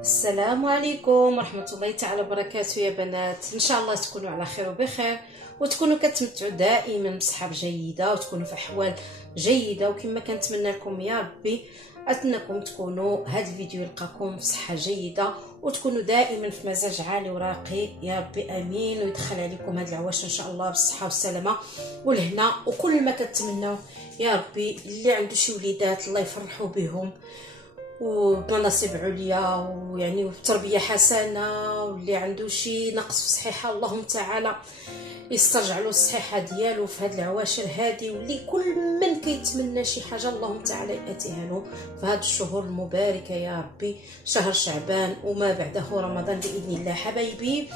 السلام عليكم ورحمة الله تعالى وبركاته يا بنات. ان شاء الله تكونوا على خير وبخير وتكونوا كتمتعوا دائما بصحة جيدة وتكونوا في احوال جيدة، وكما كنتمنى لكم يا ربي اتنكم تكونوا هذا الفيديو يلقاكم في صحة جيدة وتكونوا دائما في مزاج عالي وراقي يا ربي امين، ويدخل عليكم هذا العواش ان شاء الله بالصحة والسلامة والهنا وكل ما كتمنوا يا ربي. اللي عنده شي وليدات الله يفرحوا بهم وبمناصب عليا ويعني وتربيه حسنه، واللي عنده شي نقص في الصحيحه اللهم تعالى يسترجع له الصحيحه ديالو في هاد العواشر هادي، واللي كل من كيتمنى شي حاجه اللهم تعالى ياتيها له في هاد الشهور المباركه يا ربي، شهر شعبان وما بعده رمضان باذن الله. حبايبي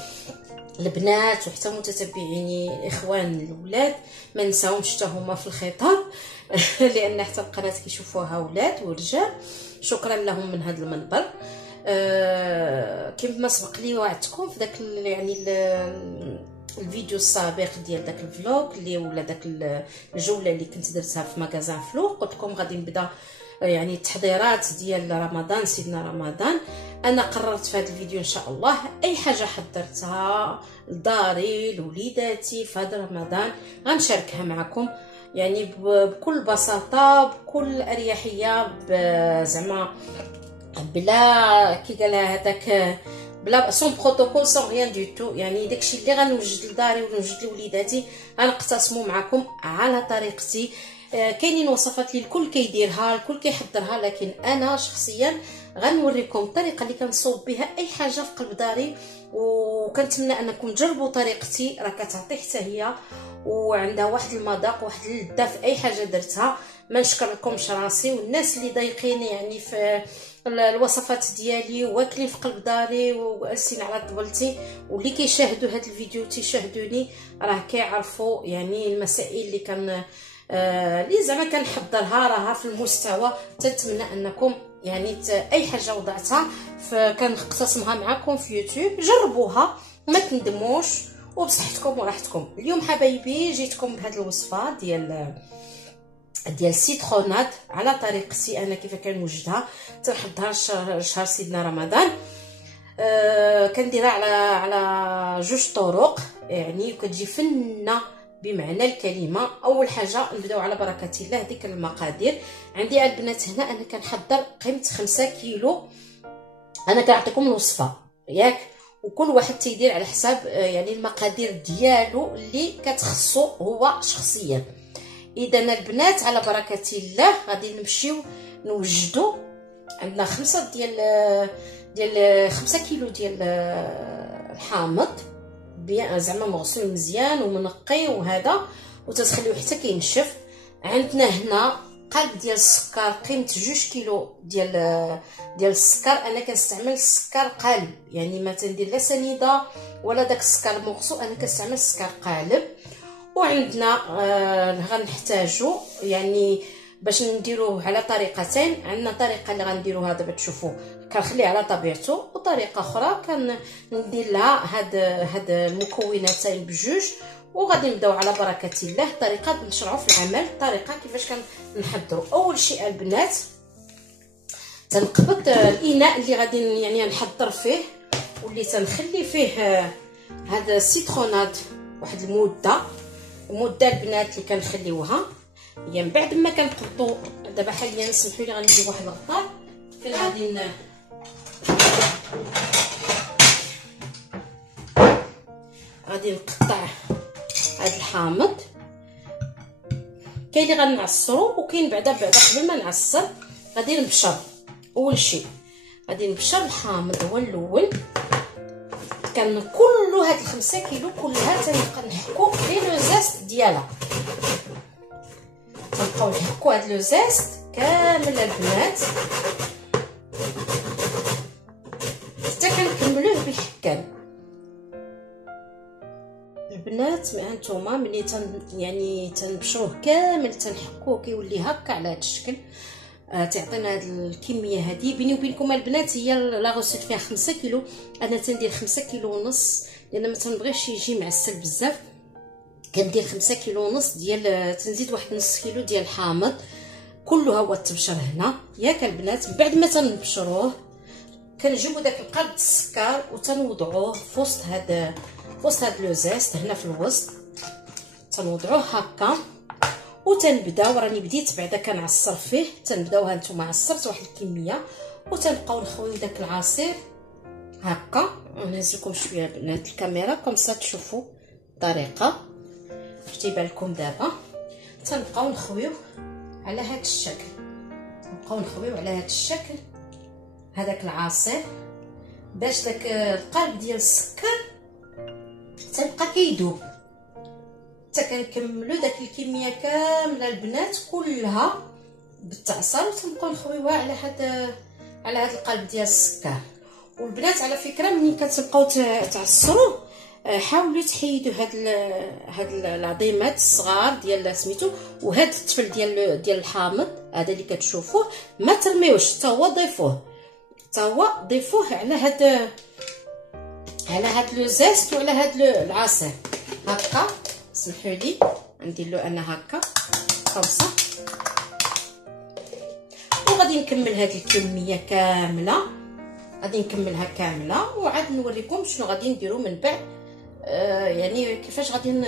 البنات وحتى متتبعيني الاخوان الاولاد ما نساهمش حتى هما في الخطاب لان حتى القناه كيشوفوها اولاد ورجال، شكرا لهم من هذا المنبر. كما سبق لي وعدتكم في داك يعني الفيديو السابق ديال داك الفلوق اللي ولا داك الجوله اللي كنت درتها في مغازان فلوق، قلت لكم غادي نبدا يعني التحضيرات ديال رمضان سيدنا رمضان. انا قررت في هذا الفيديو ان شاء الله اي حاجه حضرتها لداري لوليداتي في هذا رمضان غنشاركها معكم، يعني بكل بساطه بكل اريحيه، زعما بلا كي قالها هذاك بلا سون بروتوكول سون ريان دو تو، يعني داكشي اللي غنوجد لداري ونوجد لوليداتي غنقتسمو معكم على طريقتي. كاينين وصفات اللي الكل كيديرها الكل كيحضرها، لكن انا شخصيا غنوريكم الطريقه اللي كنصوب بها اي حاجه في قلب داري، وكنتمنى انكم تجربوا طريقتي راه كتعطي حتى هي وعندها واحد المذاق واحد اللذه في اي حاجه درتها. ما نشكركمش راسي والناس اللي ضايقين يعني في الوصفات ديالي واكلين في قلب داري وجالسين على طبلتي، واللي كيشاهدوا هذا الفيديو تيشاهدوني راه كيعرفوا يعني المسائل اللي كان اللي زعما كنحضرها راها في المستوى. تنتمنى انكم يعني اي حاجه وضعتها فكنقتسمها معكم في يوتيوب، جربوها وما تندموش وبصحتكم وراحتكم. اليوم حبايبي جيتكم بهذه الوصفه ديال السيتروناد على طريقتي انا كيف كنوجدها. تنحضرها شهر سيدنا رمضان. كنديرها على جوج طرق يعني، وكتجي فنه بمعنى الكلمه. اول حاجه نبداو على بركه الله. ديك المقادير عندي البنات هنا انا كنحضر قيمه 5 كيلو. انا كنعطيكم الوصفه ياك، وكل واحد تيدير على حساب يعني المقادير ديالو اللي كتخصو هو شخصيا. اذا البنات على بركه الله غادي نمشيو نوجدوا. عندنا 5 ديال 5 كيلو ديال الحامض بيان زعما مغسول مزيان ومنقي وهذا، وتتخليوه حتى كينشف. عندنا هنا قلب ديال السكر قيمه 2 كيلو ديال السكر. انا كنستعمل السكر قالب، يعني ما تندير لا سنيده ولا داك السكر مغسول، انا كنستعمل السكر قالب. وعندنا غنحتاجو يعني باش نديروه على طريقتين. عندنا طريقه اللي غنديروها دابا تشوفوا كنخليه على طبيعته، وطريقه اخرى كندير لها هاد المكوناتين بجوج. وغادي نبداو على بركه الله طريقه نشرعوا في العمل. الطريقه كيفاش كنحضروا. اول شيء البنات تنقبض الاناء اللي غادي يعني نحضر فيه واللي تنخلي فيه هذا السيتروناد واحد المده البنات اللي كنخليوها هي من بعد ما كنقبضوا. دابا حاليا سمحوا لي غندير واحد الغطاء فين غادي نقطع هذا الحامض. كاين اللي غنعصرو وكاين بعدا قبل ما نعصر غادي نبشر. اول شيء غادي نبشر الحامض هو الاول. كلو هاد 5 كيلو كلها تنبقى نحكو لي لو زاست ديالها، تنبقاو نحكو هاد لو زاست كامل البنات حتى كنكملوه بالحكام. البنات هانتوما ملي يعني تنبشروه كامل تنحكوه كيولي هكا على هاد الشكل. تعطينا هاد الكميه هادي. بيني وبينكم البنات هي لا غوسيت فيها 5 كيلو، انا تندير 5 كيلو ونص لان ما تنبغيش يجي معسل بزاف. كندير 5 كيلو ونص ديال تنزيد واحد نص كيلو ديال الحامض كله هو تبشر هنا ياك البنات. بعد ما تنبشروه كنجيبو داك القرد السكر وتنوضعوه في وسط هاد لو زيست هنا في الوسط، تنوضعوه هكا وتنبداو. راني بديت بعدا كنعصر فيه، تنبداو ها نتوما عصرت واحد الكميه وتنبقاو نخويو داك العصير هكا. نهزلكم شويه بنات الكاميرا كومسا تشوفوا الطريقه باش تيبان لكم. دابا تنبقاو نخويو على هذا الشكل، نبقاو نخويو على هذا الشكل هذاك العصير باش داك القالب ديال السكر تبقى كيدوب. حتى كنكملوا داك الكميه كامله البنات كلها بالتعصر وتنبقاو نخويوها على هذا القالب ديال السكر. والبنات على فكره ملي كتبقاو تعصروا حاولوا تحيدوا هاد العظيمات الصغار ديال سميتو، وهاد التفل ديال الحامض هذا اللي كتشوفوه ما ترميوش، حتى هو ضيفوه على هاد لو زيست وعلى هاد العصير هكا. سمحوا لي ندير له انا هكا خمسه، وغادي نكمل هاد الكميه كامله، غادي نكملها كامله وعاد نوريكم شنو غادي نديرو من بعد. يعني كيفاش غادي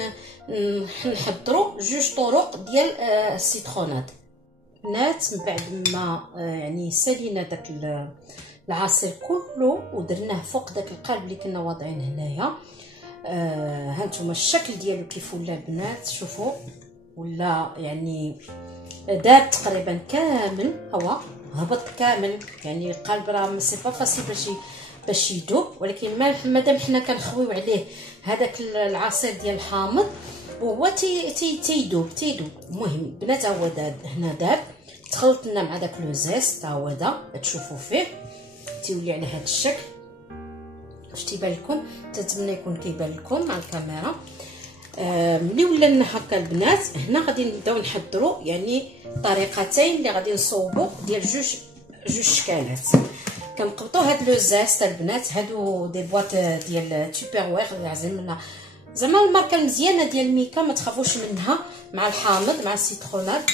نحضروا جوج طرق ديال السيتروناد بنات. من بعد ما يعني سالينا داك العصير كله ودرناه فوق داك القالب اللي كنا واضعين هنايا، ها نتوما الشكل ديالو كيف ولا البنات. شوفوا ولا يعني داب تقريبا كامل، هو هبط كامل. يعني القالب راه سي با فاسيل باش يذوب، ولكن مادام حنا كنخويو عليه هذاك العصير ديال الحامض وهو تيذوب. المهم بنات هو هنا داب تخلط لنا مع داك لو زيست، ها هو تشوفوا فيه تيولي على هذا الشكل. واش تيبان لكم؟ تنتمنى يكون كيبان لكم مع الكاميرا. ملي ولا لنا هكا البنات، هنا غادي نبداو نحضروا يعني طريقتين اللي غادي نصوبوا ديال جوج شكالات. كنقبطوا هاد لو زيست البنات، هادو دي بواط ديال توبروير زعما الماركه المزيانه ديال ميكا، ما تخافوش منها. مع الحامض مع السيترونات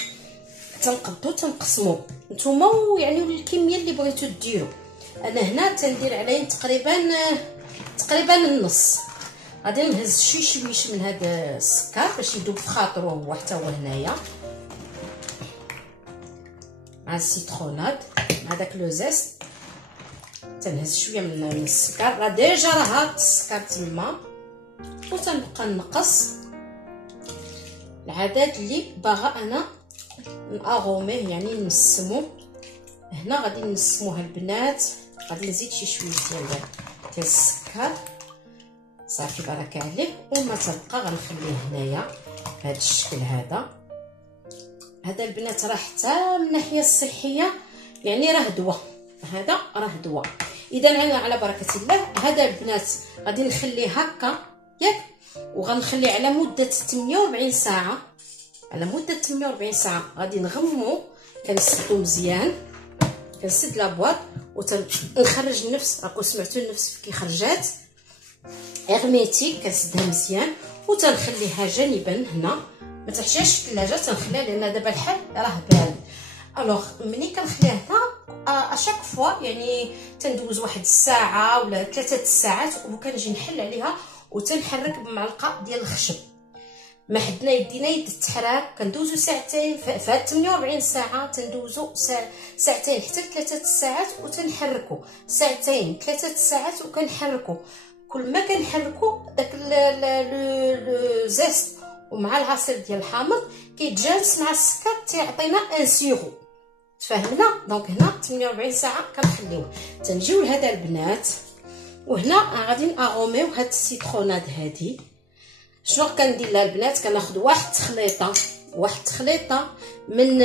تنقبطوا تنقسموا نتوما يعني الكميه اللي بغيتو ديروا. انا هنا تندير عليه تقريبا النص. غادي نهز شويش من هذا السكر باش يذوب في خاطرو هو حتى هو هنايا مع السيترونات مع داك لو زيست. تنهز شويه من السكر، راه ديجا راه السكر تما، وتنبقى نقص العدد اللي باغا انا ناغوميه يعني نسمو. هنا غادي نسموها البنات، غادي نزيد شويه ديال السكر صافي بارك عليه، وما تبقى غنخليه هنايا بهذا الشكل. هذا البنات راه حتى من الناحيه الصحيه يعني راه دواء، هذا راه دواء. اذا على بركه الله هذا البنات غادي نخليه هكا ياك، وغنخليه على مده 48 ساعه. على مده 48 ساعه غادي نغمو، كنسدو مزيان، كنسد لابواط وتنخرج النفس. راكم سمعتوا النفس كي خرجات ارميتيك، كنسدها مزيان وتنخليها جانبا هنا، ما تحتاجش الثلاجه، تنخليها لان دابا الحل راه بارد. الوغ ملي كنخليها هنا اشاك فوا يعني تندوز واحد الساعه ولا 3 ساعات، وكنجي نحل عليها وتنحرك بمعلقه ديال الخشب. ما حدنا يدينا يد التحراك، كندوزو ساعتين في هاد 48 ساعه، تندوزو ساعتين حتى 3 ساعات وتنحركو، ساعتين 3 ساعات وكنحركو. كل ما كنحركو داك لو زيست ومع العصير ديال الحامض كيتجانس مع السكر، تيعطينا ان سيرو. تفاهمنا؟ دونك هنا 48 ساعه كنخليوه. تنجيو لهذا البنات، وهنا غادي ناغوميو هاد السيتروناد هادي. شنو كندير لها البنات؟ كناخذ واحد تخليطه من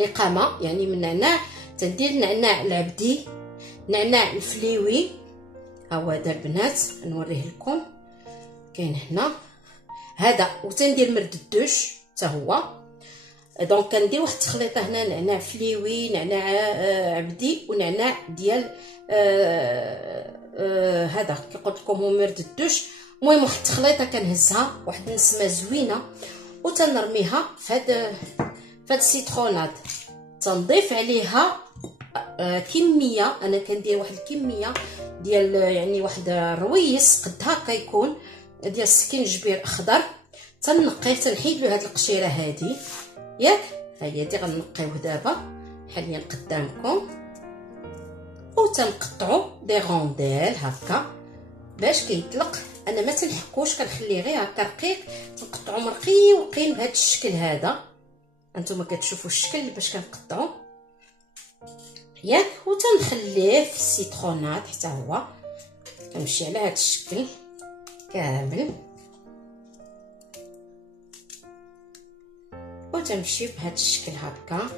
القامه، يعني من نعناع. تندير نعناع العبدي، نعناع الفليوي، ها هو هذا البنات نوريه لكم كاين هنا هذا، وتندير مرد الدوش حتى هو. دونك كندير واحد التخليطه هنا، نعناع فليوي، نعناع عبدي، ونعناع ديال هذا كي قلت لكم هو مرد الدوش. المهم واحد التخليطه كنهزها واحد النسمه زوينه وتنرميها في هاد السيتروناد. تنضيف عليها كميه، انا كندير واحد الكميه ديال يعني واحد الرويس قد هكا يكون ديال السكينجبير اخضر. تنقيه، تنحيد له هاد القشيره هادي ياك، ها هي دي غنقيوه دابا حاليا قدامكم، وتنقطعوا دي غونديل هكا باش كيطلق. انا ما تنحكوش، كنخليه غير هكا رقيق، نقطعو مرقيقين بهذا الشكل هذا. انتما كتشوفوا الشكل باش كنقطعو ياك، وتنخليه في السيترونات حتى هو كنمشي على هذا الشكل كامل، وتمشي بهذا الشكل هكا.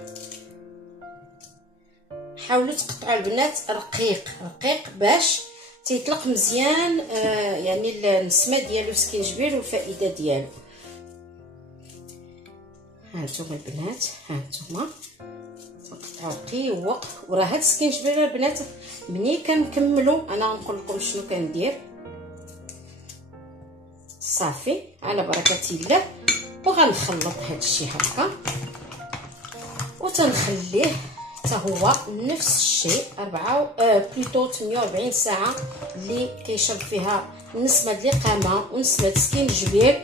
حاولوا تقطعوا البنات رقيق رقيق باش تيطلق مزيان، يعني النسمه ديالو سكينجبير والفائده ديالو. ها نتوما البنات، ها نتوما تقطعوا رقيق. وراه هاد السكينجبير البنات ملي كنكملوا انا نقول لكم شنو كندير. صافي على بركه الله، وغنخلط هاد الشيء هكا وتنخليه حتى هو نفس الشيء 48 ساعه اللي كيشرب فيها النسمه ديال القامه ونسمه السكينجبير،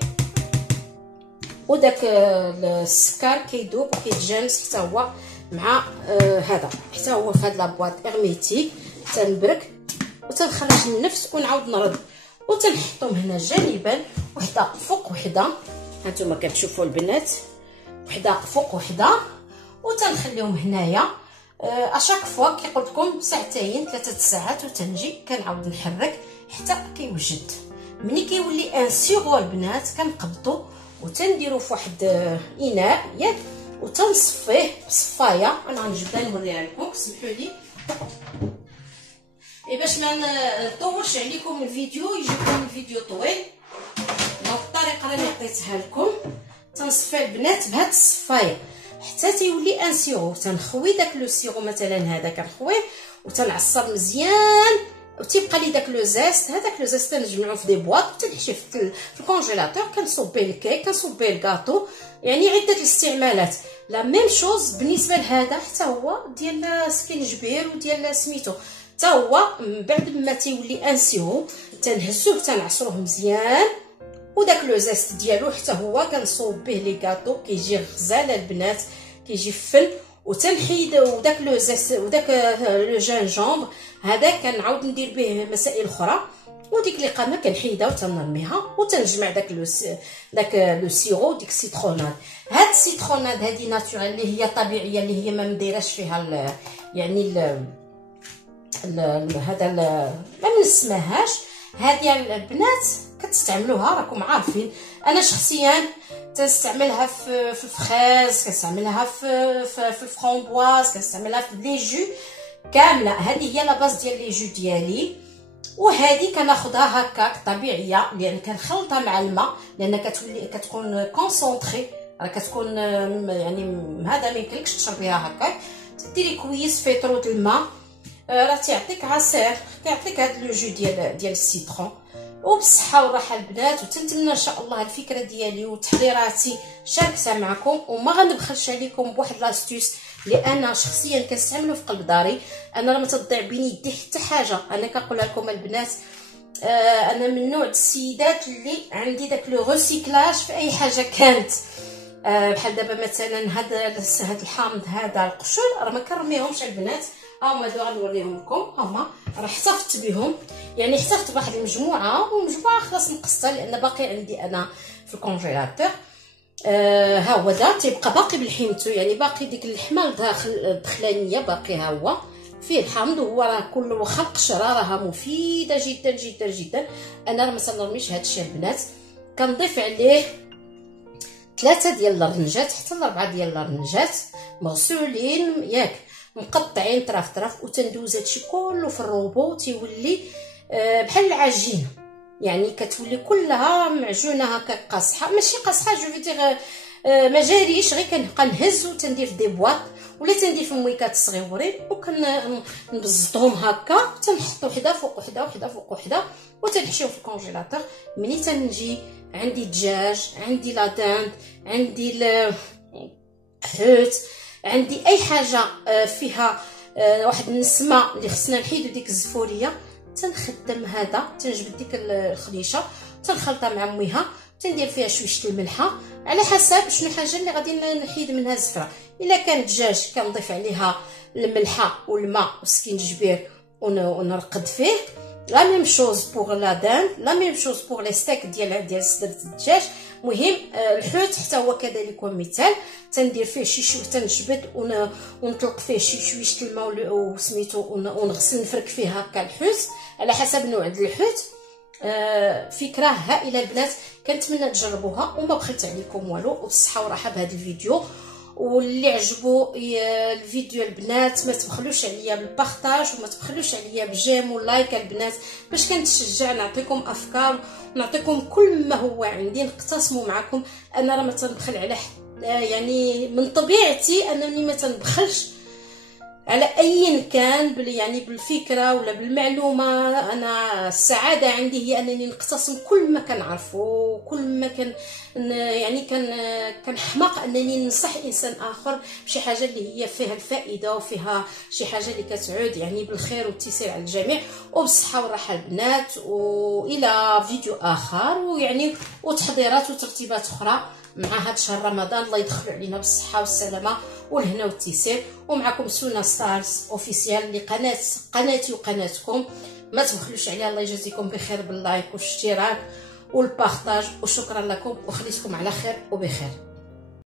وداك السكر كيذوب وكيتجانس حتى هو مع هذا، حتى هو في هاد لابواط ارميتيك. تنبرك وتنخرج النفس ونعاود نرد، وتنحطهم هنا جانبا وحده فوق وحده. هانتوما كتشوفوا البنات وحده فوق وحده، وتنخليهم هنايا اشاك فوا كيقول لكم ساعتين 3 ساعات، وتنجي كنعاود نحرك حتى كيوجد. ملي كيولي ان سيغو البنات كنقبضوا وتنديروا في واحد اناء ياك، وتنصفيه بصفايه. انا غنجبدها نوريها لكم، سمحوا لي باش ما نطولش عليكم الفيديو، يجيكم الفيديو طويل. دونك الطريقه اللي عطيتها لكم تنصفي البنات بهاد الصفايه حتى تيولي ان سيرو. تنخوي داك لو سيرو مثلا هذا كنخويه وتنعصر مزيان، وتيبقى لي داك لو زيست. هذاك لو زيست تنجمعو في دي بواط وتنحشيه في الكونجيلاتور. كنصوبيه الكيك، كنصوبيه الكاطو، يعني عده الاستعمالات. لا ميم شوز بالنسبه لهذا حتى هو ديال سكينجبير وديال سميتو، حتى هو من بعد ما تيولي ان سيرو تنهزوه تنعصروه مزيان، وداك لو زيست ديالو حتى هو كنصوب به لي كاطو كيجي غزال البنات، كيجي فل. وتنحيد وداك لو زيست وداك لو جانجومبر هذا كنعاود ندير به مسائل اخرى. وديك اللي قامه كنحيدها وتنرميها وتنجمع داك لو سيرو ديك السيتروناد. هاد السيتروناد هذه ناتورال اللي هي طبيعيه، اللي هي ما مديراش فيها يعني هذا ما نسمعهاش. هذه البنات كتستعملوها راكم عارفين. انا شخصيا تنستعملها في الفخاز، كنستعملها في الفرامبواز، كنستعملها في لي جو كامله. هذه هي لا باز ديال لي جو ديالي. وهذه كناخذها هكاك طبيعيه، لان كنخلطها مع الماء، لان كتكون كونسونطري، راه كتكون يعني هذا ما يمكنلكش تشربيها هكاك. تديري كويس فيترو د الماء، راه تيعطيك عصير، كيعطيك هذا لو جو ديال السيترون. وبالصحه والراحه البنات. وتنتمنى ان شاء الله الفكره ديالي وتحضيراتي شاركتها معكم، وما غنبخلش عليكم بواحد لاستيوس اللي انا شخصيا كنستعملو في قلب داري. انا راه ما تضيع بين يدي حتى حاجه. انا كنقولها لكم البنات، انا من نوع السيدات اللي عندي داك لو ريسيكلاج في اي حاجه كانت. بحال دابا مثلا هاد الحامض هذا القشور راه ما كنرميهمش البنات، هما دابا غنوريهم لكم. هما راه احتفظت بهم، يعني احتفظت بواحد المجموعه، ومجموعه خلاص نقصتها لان باقي عندي انا في الكونجيلاتور. ها هو دا تيبقى باقي بالحمتو، يعني باقي ديك اللحمه الدخلانيه باقي ها هو فيه الحامض. وهو راه كل خلق قشره راها مفيده جدا جدا جدا. انا راه ما تنرميش هذا الشيء البنات. كنضيف عليه 3 ديال الرنجات حتى 4 ديال الرنجات مغسولين ياك، مقطعين طرف، وتندوز هادشي كله في الروبو. تيولي بحال العجينه، يعني كتولي كلها معجونه هكا قاصحه، ماشي قاصحه جو فيدير ما جاريش، غير كنبقى نهز وتندير في دي بواط ولا تندير في مويكات صغيورين، وكنبزطهم هكا وتنحط وحده فوق وحده وحده فوق وحده وتنحشيهم في الكونجيلاتور. ملي تنجي عندي دجاج، عندي لا داند، عندي الحوت، عندي اي حاجه فيها واحد النسمه اللي خصنا نحيدو ديك الزفوريه، تنخدم هذا، تنجبد ديك الخليشه تنخلطها مع ميها، تندير فيها شويه الملحه على حسب شنو حاجه اللي غادي نحيد منها الزفره. الا كان دجاج كنضيف عليها الملحه والماء وسكينجبير ونرقد فيه. لا ميم شوز بوغ لا دان، لا ميم شوز بوغ لي ستيك ديال صدر الدجاج. مهم الحوت حتى هو كذلك مثال، تندير فيه شي تنجبد ونطلق فيه شويه الماء وسميتو ونغسل نفرك فيه هكا الحوت على حسب نوع الحوت. فكره هائله البنات، كنتمنى تجربوها وما بخلت عليكم والو، وبالصحه والراحه بهذا الفيديو. واللي عجبو الفيديو البنات ما تبخلوش عليا بالبارطاج وما تبخلوش عليا بجيم ولايك البنات، باش كنتشجع نعطيكم افكار ونعطيكم كل ما هو عندي نقتسمو معكم. انا راه ما تنبخل على يعني من طبيعتي انني ما تنبخلش على ايا كان يعني بالفكره ولا بالمعلومه. انا السعاده عندي هي انني نقتسم كل ما كنعرف وكل ما كان يعني كنحماق انني ننصح انسان اخر بشي حاجه اللي هي فيها الفائده وفيها شي حاجه اللي كتعود يعني بالخير والتيسير على الجميع وبالصحه والراحه البنات. والى فيديو اخر ويعني وتحضيرات وترتيبات اخرى مع هذا شهر رمضان، الله يدخلوا علينا بالصحه والسلامه والهنا والتيسير. ومعكم سونا ستارز اوفيسيال قناتي وقناتكم، ما تبخلوش عليها. الله يجازيكم بخير باللايك والاشتراك والبارطاج، وشكرا لكم وخليكم على خير وبخير.